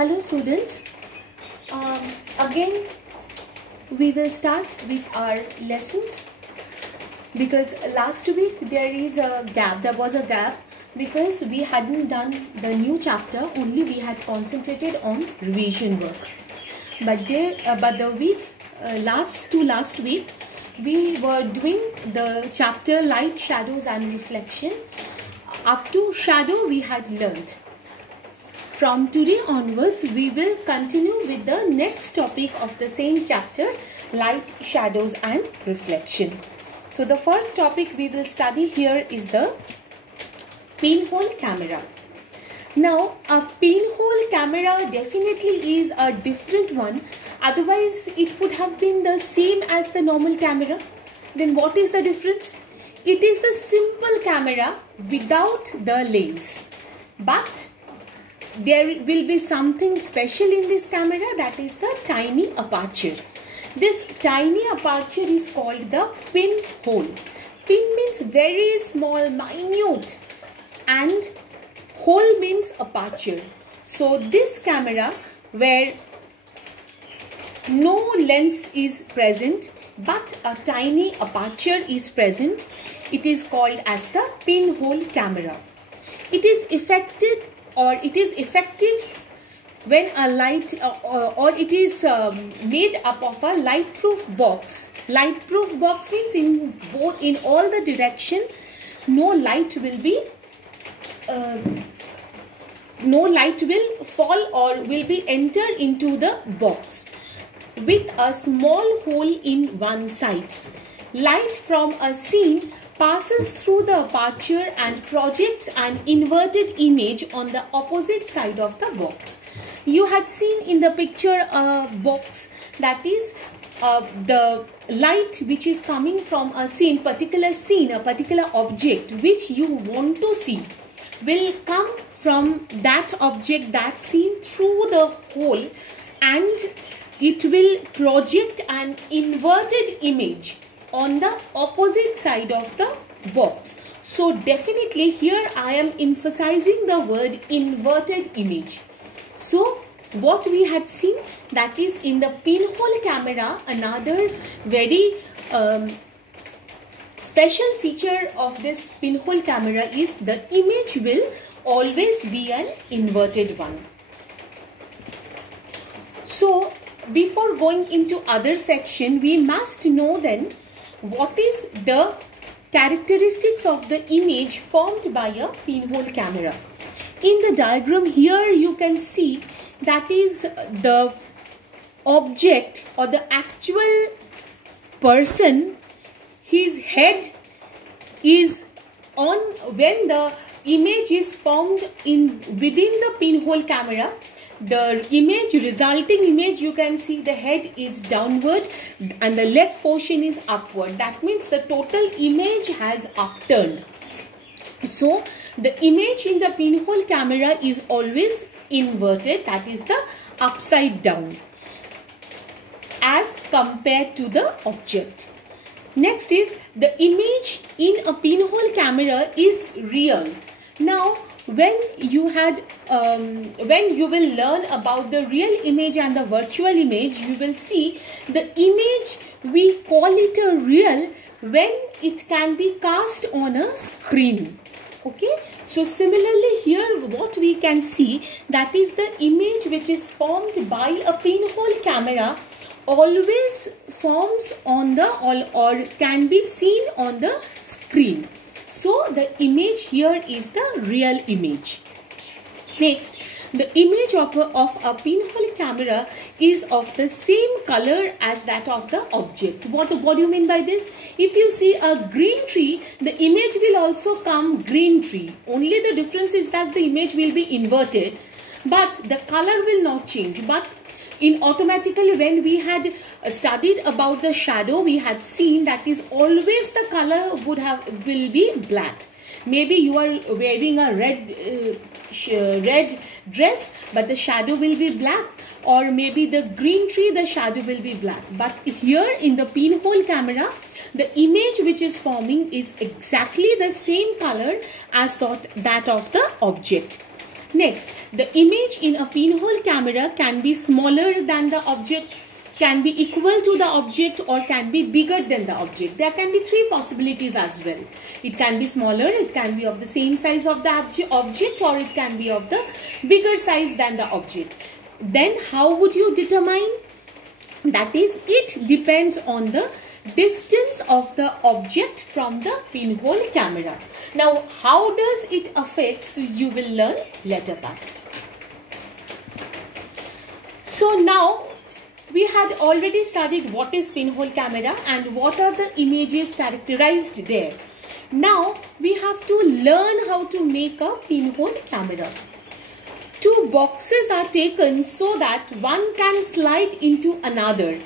Hello students, again we will start with our lessons because last week there was a gap because we hadn't done the new chapter, only we had concentrated on revision work. But the week last week we were doing the chapter light, shadows and reflection. Up to shadow we had learned. From today onwards, we will continue with the next topic of the same chapter, light, shadows and reflection. So the first topic we will study here is the pinhole camera. Now, a pinhole camera definitely is a different one. Otherwise, it would have been the same as the normal camera. Then what is the difference? It is the simple camera without the lens. But there will be something special in this camera, that is the tiny aperture. This tiny aperture is called the pinhole. Pin means very small, minute, and hole means aperture. So this camera where no lens is present but a tiny aperture is present, it is called as the pinhole camera. It is effective when a light or it is made up of a light-proof box. Light-proof box means in all the direction no light will fall or will be enter into the box, with a small hole in one side. Light from a scene passes through the aperture and projects an inverted image on the opposite side of the box. You had seen in the picture a box, that is the light which is coming from a scene, particular scene, a particular object which you want to see will come from that object, that scene, through the hole, and it will project an inverted image on the opposite side of the box. So definitely here I am emphasizing the word inverted image. So what we had seen, that is in the pinhole camera, another very special feature of this pinhole camera is the image will always be an inverted one. So before going into other section, we must know then what is the characteristics of the image formed by a pinhole camera. In the diagram here you can see that is the object or the actual person, his head is on. When the image is formed within the pinhole camera, the resulting image, you can see the head is downward and the leg portion is upward. That means the total image has upturned. So the image in the pinhole camera is always inverted, that is the upside down, as compared to the object. Next is the image in a pinhole camera is real. Now when you will learn about the real image and the virtual image, you will see the image, we call it a real when it can be cast on a screen. Okay, so similarly here what we can see, that is the image which is formed by a pinhole camera always forms on the or can be seen on the screen. So the image here is the real image. Next, the image of a pinhole camera is of the same color as that of the object. What do you mean by this? If you see a green tree, the image will also come green tree. Only the difference is that the image will be inverted, but the color will not change. But automatically when we had studied about the shadow, we had seen that is always the color will be black. Maybe you are wearing a red dress, but the shadow will be black, or maybe the green tree, the shadow will be black. But here in the pinhole camera, the image which is forming is exactly the same color as that of the object. Next, the image in a pinhole camera can be smaller than the object, can be equal to the object, or can be bigger than the object. There can be three possibilities as well. It can be smaller, it can be of the same size of the object, or it can be of the bigger size than the object. Then how would you determine? That is, it depends on the distance of the object from the pinhole camera. Now, how does it affect? You will learn later part. So now we had already studied what is pinhole camera and what are the images characterized there. Now we have to learn how to make a pinhole camera. Two boxes are taken so that one can slide into another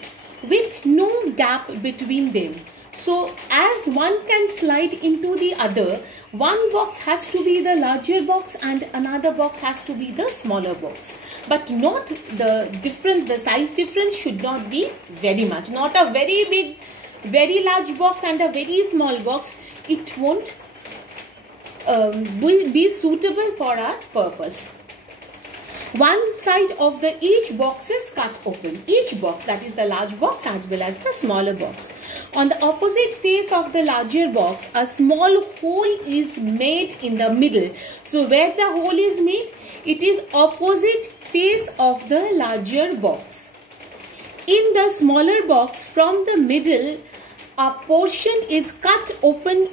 with no gap between them. So as one can slide into the other, one box has to be the larger box and another box has to be the smaller box. But not the difference, the size difference should not be very much. Not a very big, very large box and a very small box. It won't be suitable for our purpose. One side of each box is cut open. Each box, that is the large box as well as the smaller box. On the opposite face of the larger box, a small hole is made in the middle. So where the hole is made, it is opposite face of the larger box. In the smaller box, from the middle, a portion is cut open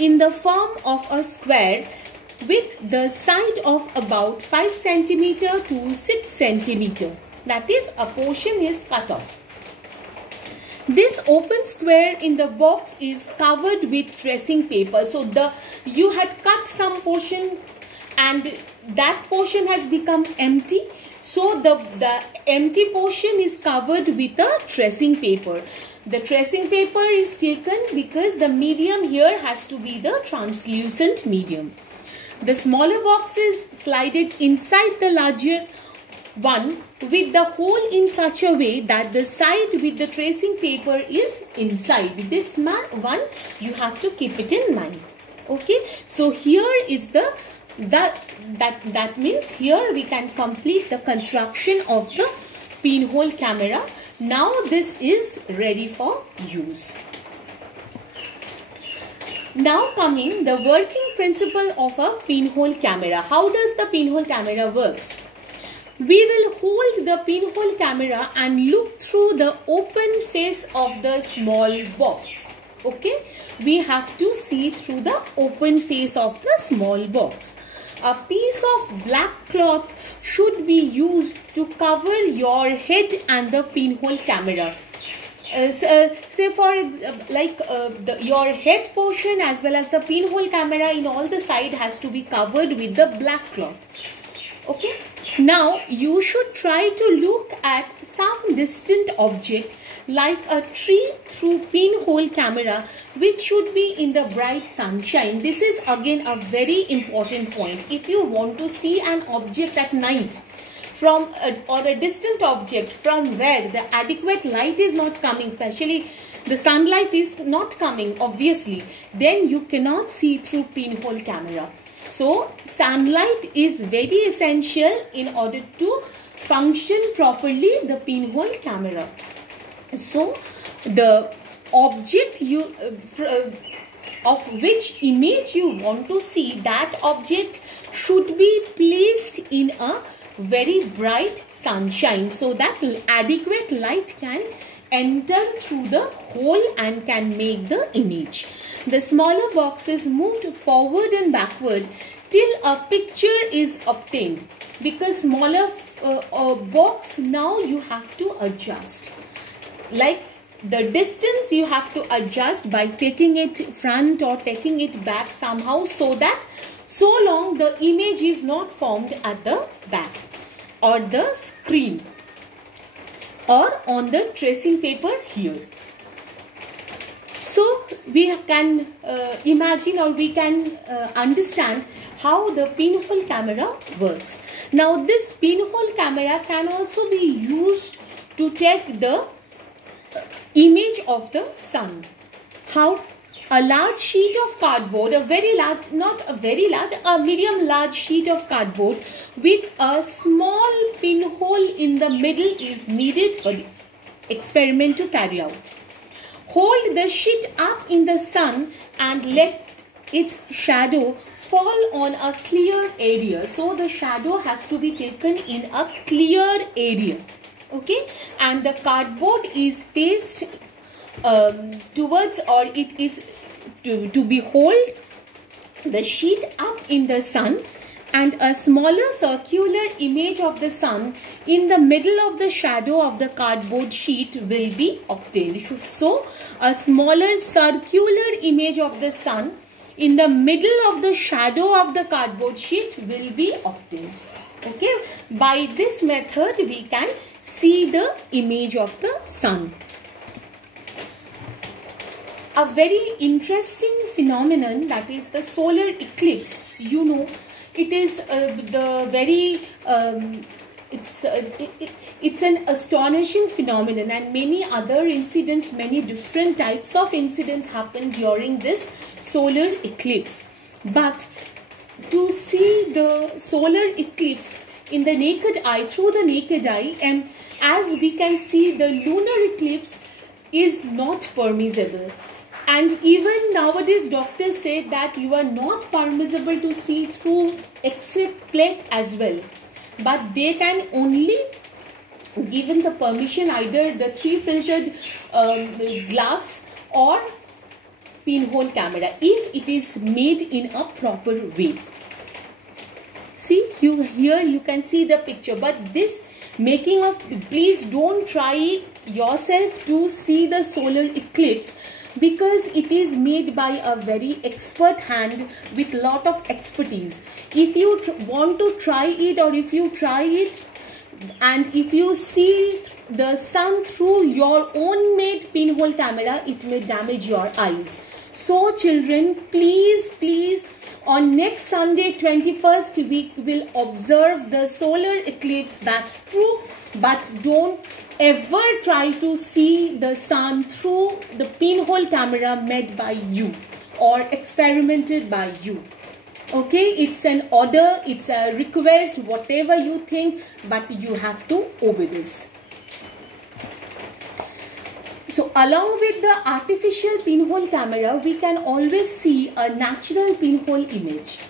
in the form of a square with the side of about 5 cm to 6 cm. That is, a portion is cut off. This open square in the box is covered with tracing paper. So you had cut some portion and that portion has become empty. So the empty portion is covered with a tracing paper. The tracing paper is taken because the medium here has to be the translucent medium. The smaller box is slided inside the larger one with the hole in such a way that the side with the tracing paper is inside. This one you have to keep it in mind. Okay, so here is that means here we can complete the construction of the pinhole camera. Now this is ready for use. Now coming the working principle of a pinhole camera. How does the pinhole camera works? We will hold the pinhole camera and look through the open face of the small box. Okay, we have to see through the open face of the small box. A piece of black cloth should be used to cover your head and the pinhole camera. Say for your head portion as well as the pinhole camera in all the side has to be covered with the black cloth. Okay. Now you should try to look at some distant object like a tree through pinhole camera, which should be in the bright sunshine. This is again a very important point. If you want to see an object at night or a distant object from where the adequate light is not coming, especially the sunlight is not coming obviously, then you cannot see through pinhole camera. So sunlight is very essential in order to function properly the pinhole camera. So the object of which image you want to see, that object should be placed in a very bright sunshine so that adequate light can enter through the hole and can make the image. The smaller box is moved forward and backward till a picture is obtained. Because smaller box, now you have to adjust. Like the distance you have to adjust by taking it front or taking it back somehow, so that so long the image is not formed at the back or the screen or on the tracing paper here. So we can imagine or we can understand how the pinhole camera works. Now this pinhole camera can also be used to take the image of the sun. How? a large sheet of cardboard, a very large, not a very large, a medium large sheet of cardboard with a small pinhole in the middle is needed for this experiment to carry out. Hold the sheet up in the sun and let its shadow fall on a clear area. So the shadow has to be taken in a clear area. Okay, and the cardboard is faced towards, or it is to behold the sheet up in the sun, and a smaller circular image of the sun in the middle of the shadow of the cardboard sheet will be obtained. So a smaller circular image of the sun in the middle of the shadow of the cardboard sheet will be obtained. Okay, by this method we can see the image of the sun. A very interesting phenomenon, that is the solar eclipse. You know, it is the very it's an astonishing phenomenon, and many other incidents, many different types of incidents happen during this solar eclipse. But to see the solar eclipse in the naked eye, through the naked eye, and as we can see, the lunar eclipse is not permissible. And even nowadays doctors say that you are not permissible to see through X-ray plate as well. But they can only given the permission, either the 3 filtered glass or pinhole camera, if it is made in a proper way. See, here you can see the picture, but this making of, please don't try yourself to see the solar eclipse, because it is made by a very expert hand with lot of expertise. If you want to try it, or if you try it and if you see the sun through your own made pinhole camera, it may damage your eyes. So children, please, on next Sunday 21st we will observe the solar eclipse, that's true, but don't ever try to see the sun through the pinhole camera made by you or experimented by you. Okay, it's an order, it's a request, whatever you think, but you have to obey this. So along with the artificial pinhole camera, we can always see a natural pinhole image.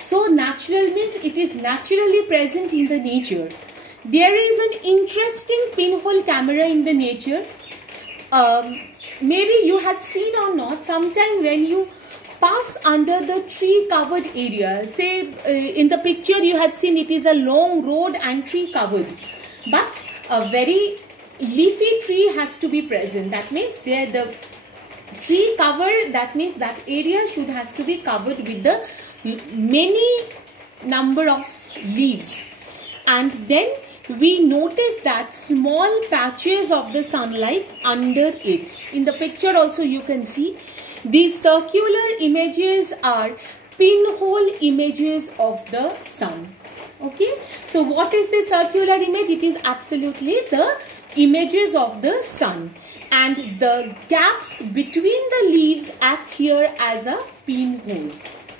So natural means it is naturally present in the nature. There is an interesting pinhole camera in the nature. Maybe you had seen or not, sometime when you pass under the tree covered area, say in the picture you had seen it is a long road and tree covered, but a very leafy tree has to be present. That means there the tree cover, that means that area has to be covered with the many number of leaves. And then we notice that small patches of the sunlight under it. In the picture also you can see these circular images are pinhole images of the sun. Okay, so what is the circular image? It is absolutely the images of the sun, and the gaps between the leaves act here as a pinhole.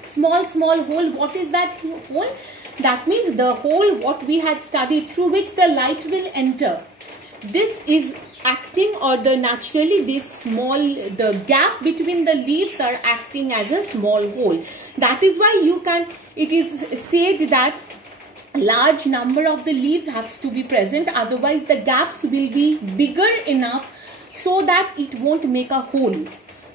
Small hole. What is that hole? That means the hole what we had studied, through which the light will enter. This is acting, or the naturally this small, the gap between the leaves are acting as a small hole. That is why you can, it is said that large number of the leaves has to be present, otherwise the gaps will be bigger enough so that it won't make a hole.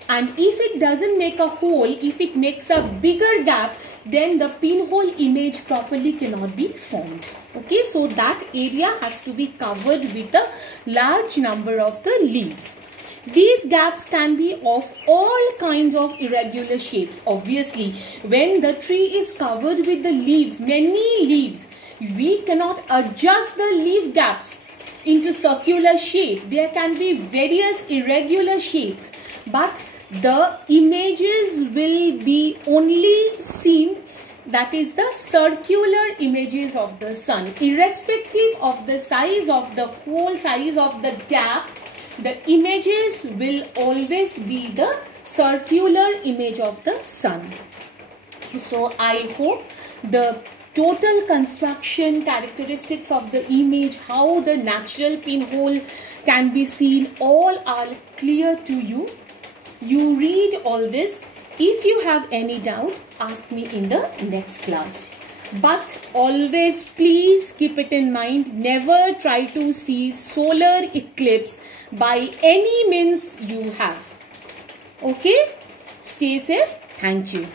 And if it doesn't make a hole, if it makes a bigger gap, then the pinhole image properly cannot be formed. Okay, so that area has to be covered with a large number of the leaves. These gaps can be of all kinds of irregular shapes. Obviously, when the tree is covered with the leaves, many leaves, we cannot adjust the leaf gaps into circular shape. There can be various irregular shapes, but the images will be only seen, that is the circular images of the sun. Irrespective of the size of the whole size of the gap, the images will always be the circular image of the sun. So I hope the total construction characteristics of the image, how the natural pinhole can be seen, all are clear to you. You read all this. If you have any doubt, ask me in the next class. But always please keep it in mind, never try to see solar eclipse by any means you have. Okay? Stay safe. Thank you.